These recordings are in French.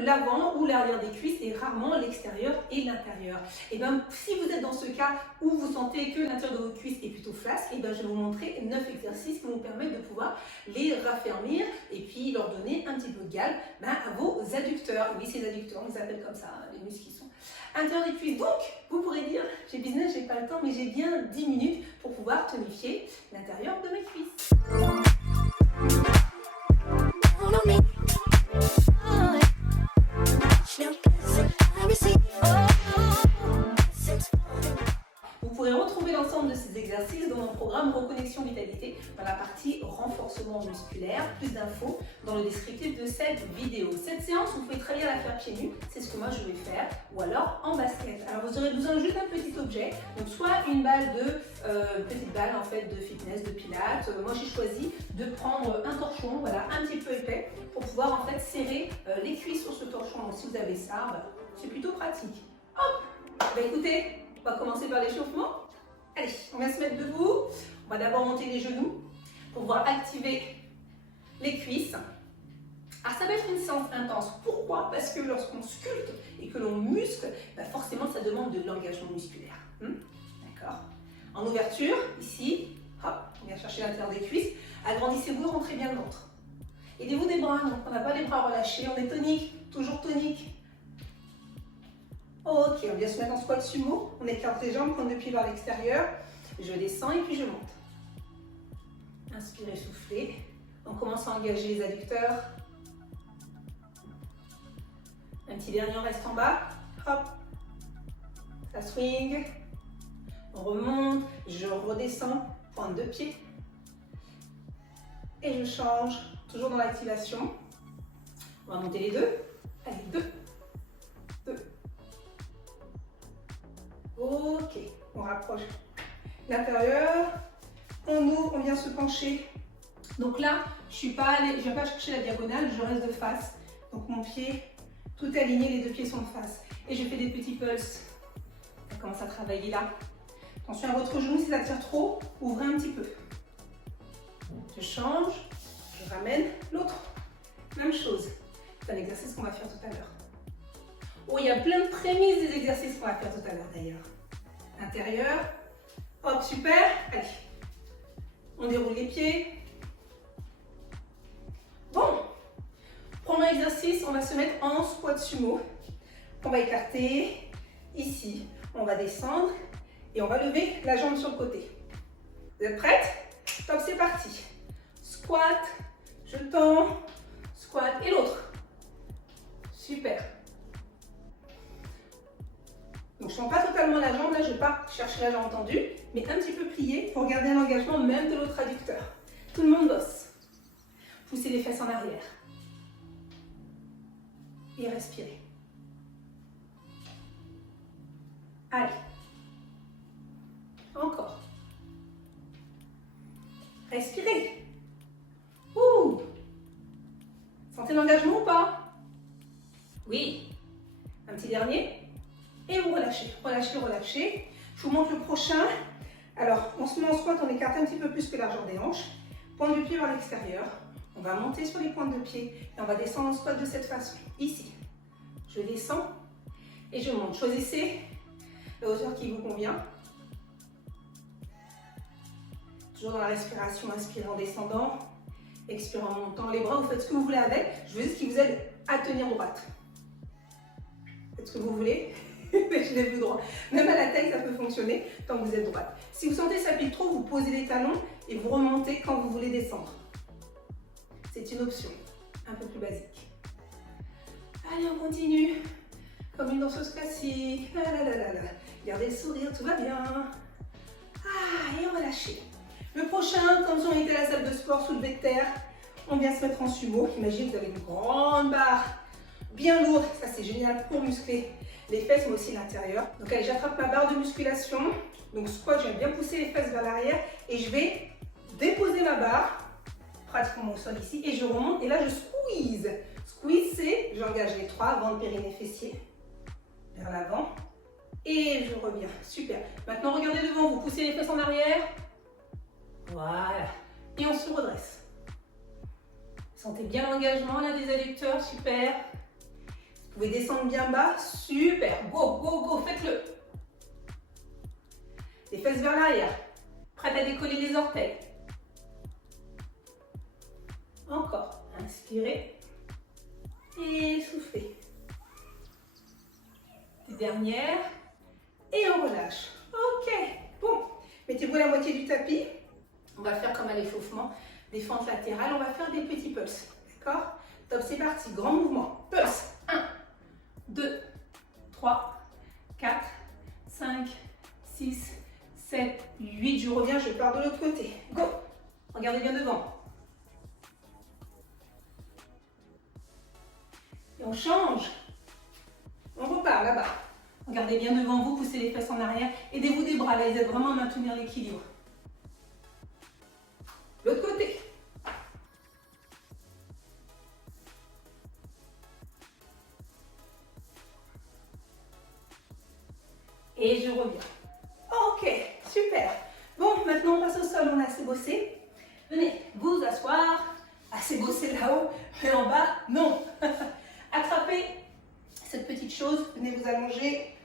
l'avant ou l'arrière des cuisses et rarement l'extérieur et l'intérieur. Et bien, si vous êtes dans ce cas où vous sentez que l'intérieur de votre cuisse est plutôt flasque, et bien je vais vous montrer 9 exercices qui vont vous permettre de pouvoir les raffermir et puis leur donner un petit peu de galbe à vos adducteurs. Oui, c'est les adducteurs, on les appelle comme ça, les muscles qui sont intérieur des cuisses. Donc, vous pourrez dire, j'ai business, j'ai pas le temps, mais j'ai bien 10 minutes pour pouvoir tonifier l'intérieur de mes cuisses. Vous pourrez retrouver l'ensemble de ces exercices dans mon programme Reconnexion Vitalité dans la partie renforcement musculaire. Plus d'infos dans le descriptif de cette vidéo. Cette séance, vous pouvez très bien la faire pieds nus, c'est ce que moi je vais faire, ou alors en basket. Alors vous aurez besoin juste d'un petit objet, donc soit une balle petite balle en fait de fitness, de pilates. Moi j'ai choisi de prendre un torchon, voilà, un petit peu épais, pour pouvoir en fait serrer les cuisses sur ce torchon. Donc si vous avez ça, bah, c'est plutôt pratique. Hop, bah écoutez. On va commencer par l'échauffement. Allez, on va se mettre debout. On va d'abord monter les genoux pour pouvoir activer les cuisses. Alors ça va être une séance intense. Pourquoi? Parce que lorsqu'on sculpte et que l'on muscle, bah forcément ça demande de l'engagement musculaire. D'accord. En ouverture, ici, hop, on vient chercher l'intérieur des cuisses. Agrandissez-vous, rentrez bien le ventre. Aidez-vous des bras, donc on n'a pas les bras relâchés. On est tonique, toujours tonique. Ok, on vient se mettre en squat sumo, on écarte les jambes, pointe de pied vers l'extérieur, je descends et puis je monte. Inspirez, soufflez, on commence à engager les adducteurs. Un petit dernier, on reste en bas, hop, ça swing, on remonte, je redescends, pointe de pied, et je change, toujours dans l'activation. On va monter les deux, allez, 2. Ok, on rapproche l'intérieur, on ouvre, on vient se pencher. Donc là, je ne viens pas chercher la diagonale, je reste de face. Donc mon pied, tout aligné, les deux pieds sont de face. Et je fais des petits pulses. Ça commence à travailler là. Attention à votre genou, si ça tire trop, ouvrez un petit peu. Je change, je ramène l'autre. Même chose. C'est un exercice qu'on va faire tout à l'heure. Oh, il y a plein de prémices des exercices qu'on va faire tout à l'heure d'ailleurs. Intérieur, hop, super, allez, on déroule les pieds. Bon, premier exercice, on va se mettre en squat sumo. On va écarter, ici, on va descendre et on va lever la jambe sur le côté. Vous êtes prêtes? Top, c'est parti. Squat, je tends, squat et l'autre. Super. Donc je ne sens pas totalement la jambe, là je ne vais pas chercher la jambe tendue, mais un petit peu plié pour garder un engagement même de l'autre adducteur. Tout le monde bosse. Poussez les fesses en arrière. Et respirez. Allez. Encore. Respirez. Ouh. Sentez l'engagement ou pas? Oui. Un petit dernier. Et vous relâchez, relâchez, relâchez. Je vous montre le prochain. Alors, on se met en squat, on écarte un petit peu plus que la largeur des hanches. Pointe du pied vers l'extérieur. On va monter sur les pointes de pied et on va descendre en squat de cette façon. Ici, je descends et je monte. Choisissez la hauteur qui vous convient. Toujours dans la respiration, inspirez en descendant, expirez en montant les bras. Vous faites ce que vous voulez avec. Je veux juste qu'il vous aide à tenir droite. Faites ce que vous voulez. Je l'ai vu droit. Même à la taille, ça peut fonctionner tant que vous êtes droite. Si vous sentez que ça pique trop, vous posez les talons et vous remontez quand vous voulez descendre. C'est une option, un peu plus basique. Allez, on continue. Comme une danseuse classique. Gardez le sourire, tout va bien. Ah, et relâchez. Le prochain, comme si on était à la salle de sport soulevé de terre, on vient se mettre en sumo. Imaginez que vous avez une grande barre bien lourde. Ça, c'est génial pour muscler les fesses, mais aussi l'intérieur. Donc allez, j'attrape ma barre de musculation. Donc squat, je viens bien pousser les fesses vers l'arrière et je vais déposer ma barre pratiquement au sol ici et je remonte et là je squeeze. Squeeze, c'est j'engage les trois, ventre, périnée, fessier vers l'avant et je reviens. Super. Maintenant regardez devant, vous poussez les fesses en arrière. Voilà. Et on se redresse. Sentez bien l'engagement là des adducteurs, super. Vous pouvez descendre bien bas. Super. Go, go, go. Faites-le. Les fesses vers l'arrière. Prête à décoller les orteils. Encore. Inspirez. Et soufflez. Dernière. Et on relâche. Ok. Bon. Mettez-vous à la moitié du tapis. On va faire comme à l'échauffement. Des fentes latérales. On va faire des petits pulses. D'accord? Top, c'est parti. Grand mouvement. Pulse. 1, 2, 3, 4, 5, 6, 7, 8. Je reviens, je pars de l'autre côté. Go. Regardez bien devant. Et on change. On repart là-bas. Regardez bien devant vous, poussez les fesses en arrière. Aidez-vous des bras, là, ils aident vraiment à maintenir l'équilibre. L'autre côté. Et je reviens. Ok, super. Bon, maintenant on passe au sol, on a assez bossé. Venez vous asseoir. Assez bossé là-haut, mais en bas, non. Attrapez cette petite chose, venez vous allonger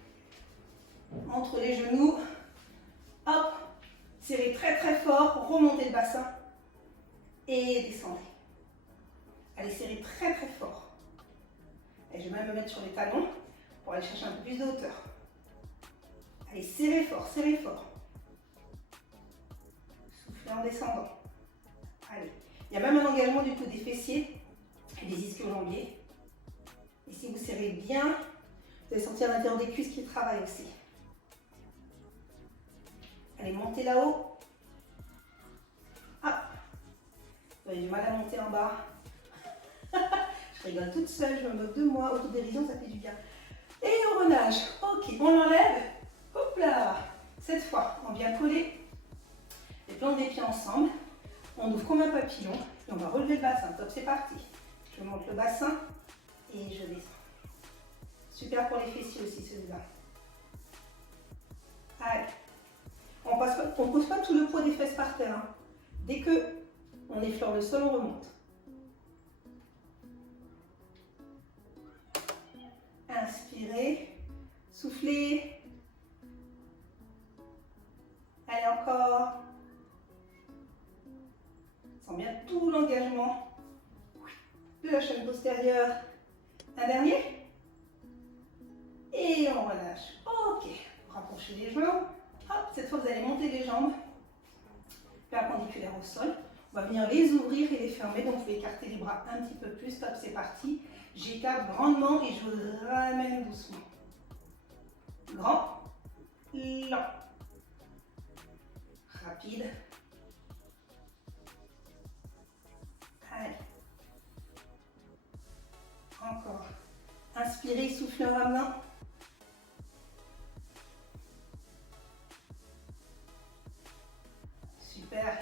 entre les genoux. Hop, serrez très très fort, remontez le bassin et descendez. Allez, serrez très très fort. Et je vais même me mettre sur les talons pour aller chercher un peu plus de hauteur. Allez, serrez fort, serrez fort. Soufflez en descendant. Allez, il y a même un engagement du coup des fessiers et des ischio-jambiers. Et si vous serrez bien, vous allez sentir l'intérieur des cuisses qui travaillent aussi. Allez, montez là-haut. Hop. Vous avez du mal à monter en bas. Je rigole toute seule, je me moque de moi. Autodérision, ça fait du bien. Et on relâche. Ok, on l'enlève. Hop là. Cette fois, on vient coller les plantes des pieds ensemble. On ouvre comme un papillon. Et on va relever le bassin. Top, c'est parti. Je monte le bassin et je descends. Super pour les fessiers aussi, celui-là. Allez. On ne pose pas tout le poids des fesses par terre. Hein. Dès que on effleure le sol, on remonte. Inspirez. Soufflez. Allez, encore. Sens bien tout l'engagement de la chaîne postérieure. Un dernier. Et on relâche. Ok. Rapprochez les jambes. Hop, cette fois, vous allez monter les jambes perpendiculaires au sol. On va venir les ouvrir et les fermer. Donc, vous pouvez écarter les bras un petit peu plus. Top, c'est parti. J'écarte grandement et je ramène doucement. Grand, lent, rapide. Allez. Encore. Inspirez, soufflez en ramenant. Super.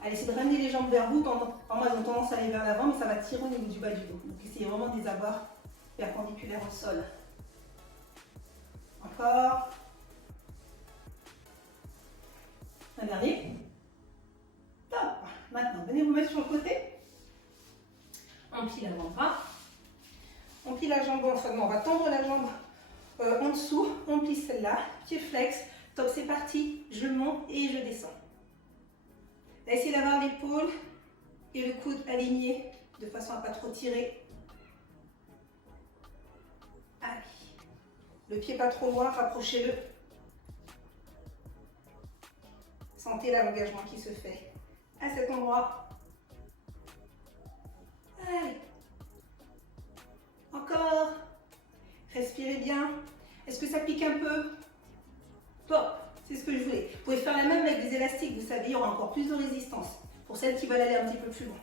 Allez, essayez de ramener les jambes vers vous. Parfois, elles ont tendance à aller vers l'avant, mais ça va tirer au niveau du bas du dos. Donc, essayez vraiment de les avoir perpendiculaires au sol. Encore. Un dernier. Top. Maintenant, venez vous mettre sur le côté. On plie l'avant-bras. On plie la jambe en face. On va tendre la jambe en dessous. On plie celle-là. Pied flex. Top, c'est parti. Je monte et je descends. Essayez d'avoir l'épaule et le coude alignés de façon à ne pas trop tirer. Allez. Le pied pas trop loin, rapprochez-le. Sentez l'engagement qui se fait à cet endroit. Allez. Encore. Respirez bien. Est-ce que ça pique un peu? Top. C'est ce que je voulais. Vous pouvez faire la même avec des élastiques, vous savez, il y aura encore plus de résistance pour celles qui veulent aller un petit peu plus loin.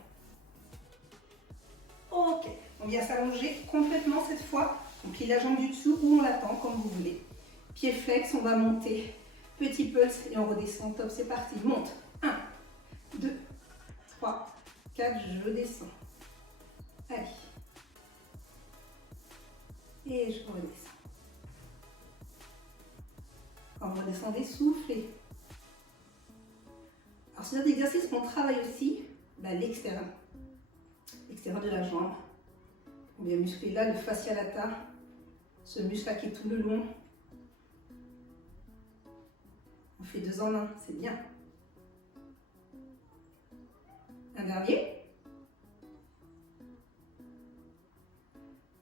Ok, on vient s'allonger complètement cette fois. On plie la jambe du dessous ou on l'attend comme vous voulez. Pied flex, on va monter. Petit pulse et on redescend. Top, c'est parti. Monte. 1, 2, 3, 4, je descends. Allez. Et je redescends. Quand vous redescendez, soufflez. Alors, c'est un exercice qu'on travaille aussi l'extérieur. L'extérieur de la jambe. On vient muscler là le fascia lata, ce muscle-là qui est tout le long. On fait 2 en 1, c'est bien. Un dernier.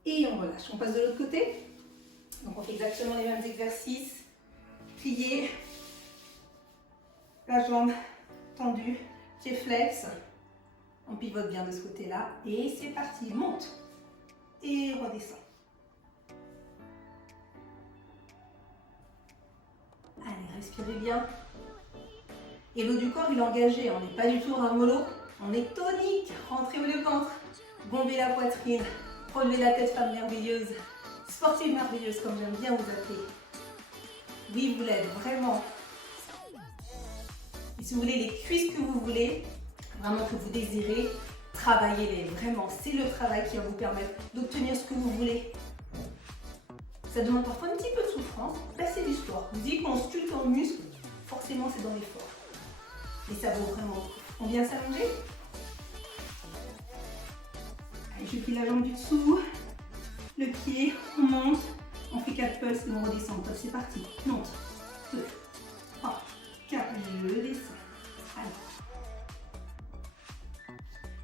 Et on relâche. On passe de l'autre côté. Donc on fait exactement les mêmes exercices. Plier. La jambe tendue. Pied flex. On pivote bien de ce côté-là. Et c'est parti. Monte. Et redescend. Allez, respirez bien. Et l'eau du corps, il est engagé. On n'est pas du tout ramollo. On est tonique. Rentrez le ventre. Bombez la poitrine. Relevez la tête, femme merveilleuse. Sportive merveilleuse, comme j'aime bien vous appeler. Oui, vous l'êtes, vraiment. Et si vous voulez les cuisses que vous voulez, vraiment que vous désirez, travaillez-les. Vraiment, c'est le travail qui va vous permettre d'obtenir ce que vous voulez. Ça demande parfois un petit peu de souffrance. Là, c'est du sport. Vous dites qu'on sculpte en muscle, forcément, c'est dans l'effort. Et ça vaut vraiment le coup. On vient s'allonger. Allez, je plie la jambe du dessous. Le pied, on monte. On fait 4 pulses et on redescend. Top, c'est parti. Monte. 2, 3, 4. Je descends. Allez.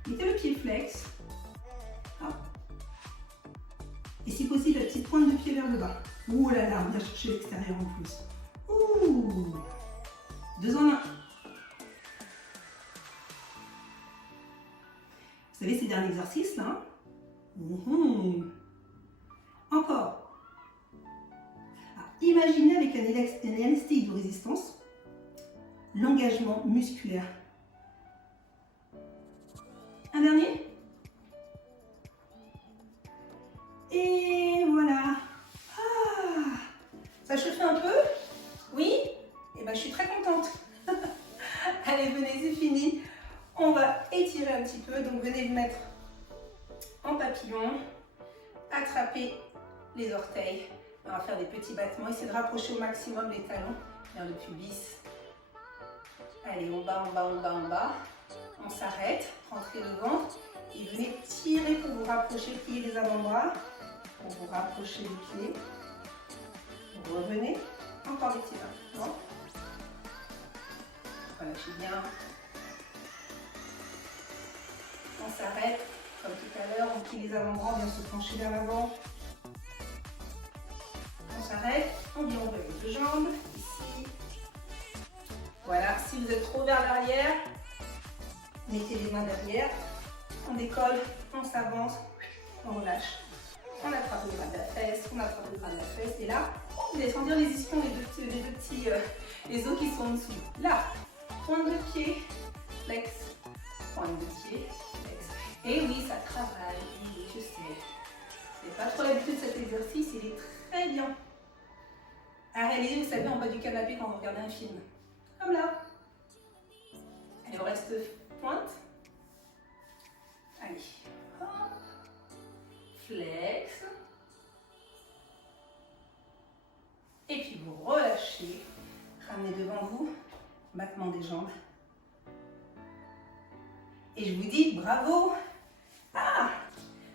Mettez le pied flex. Hop. Et si possible, la petite pointe de pied vers le bas. Ouh là là, on vient chercher l'extérieur en plus. Ouh. 2 en 1. Vous savez, ces derniers exercices là. Encore. Alors, imaginez avec un élastique de résistance l'engagement musculaire. Un dernier. Et voilà. Ah, ça chauffe un peu? Oui? Eh bien, je suis très contente. Allez, venez, c'est fini. On va étirer un petit peu. Donc, venez vous mettre en papillon. Attraper les orteils. On va faire des petits battements. Essayez de rapprocher au maximum les talons vers le pubis. Allez, en bas, en bas, en bas, en bas. On s'arrête. Rentrez le ventre. Et venez tirer pour vous rapprocher. Plier les avant-bras. Pour vous rapprocher les pieds. Vous revenez. Encore des petits battements. Relâchez bien. On s'arrête. Comme tout à l'heure, on plie les avant-bras, on vient se pencher vers l'avant. On s'arrête, on vient ouvrir les 2 jambes, ici. Voilà, si vous êtes trop vers l'arrière, mettez les mains derrière. On décolle, on s'avance, on relâche. On attrape le bras de la fesse, on attrape le bras de la fesse. Et là, vous allez sentir les ischions, les os qui sont en dessous. Là, pointe de pied, flex, pointe de pied, flex. Et oui, ça travaille, oui, je sais. C'est pas trop l'habitude de cet exercice, il est très bien à réaliser, vous savez, en bas du canapé quand vous regardez un film. Comme là. Allez, on reste pointe. Allez, hop. Flex. Et puis vous relâchez. Ramenez devant vous, battement des jambes. Et je vous dis bravo. Ah,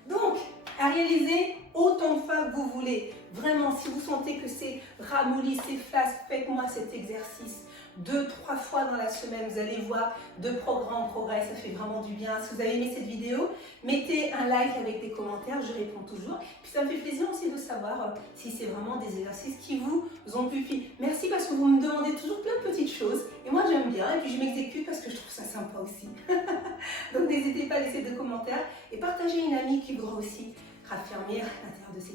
donc, à réaliser autant de fois que vous voulez. Vraiment, si vous sentez que c'est ramolli, c'est flasque, faites-moi cet exercice 2-3 fois dans la semaine. Vous allez voir de progrès en progrès, ça fait vraiment du bien. Si vous avez aimé cette vidéo, mettez un like avec des commentaires, je réponds toujours. Puis ça me fait plaisir aussi de savoir si c'est vraiment des exercices qui vous ont plu. Puis merci parce que vous me demandez toujours plein de petites choses. Et moi j'aime bien, et puis je m'exécute parce que je trouve ça sympa aussi. Donc n'hésitez pas à laisser des commentaires et partagez une amie qui voudra aussi raffermir l'intérieur de ses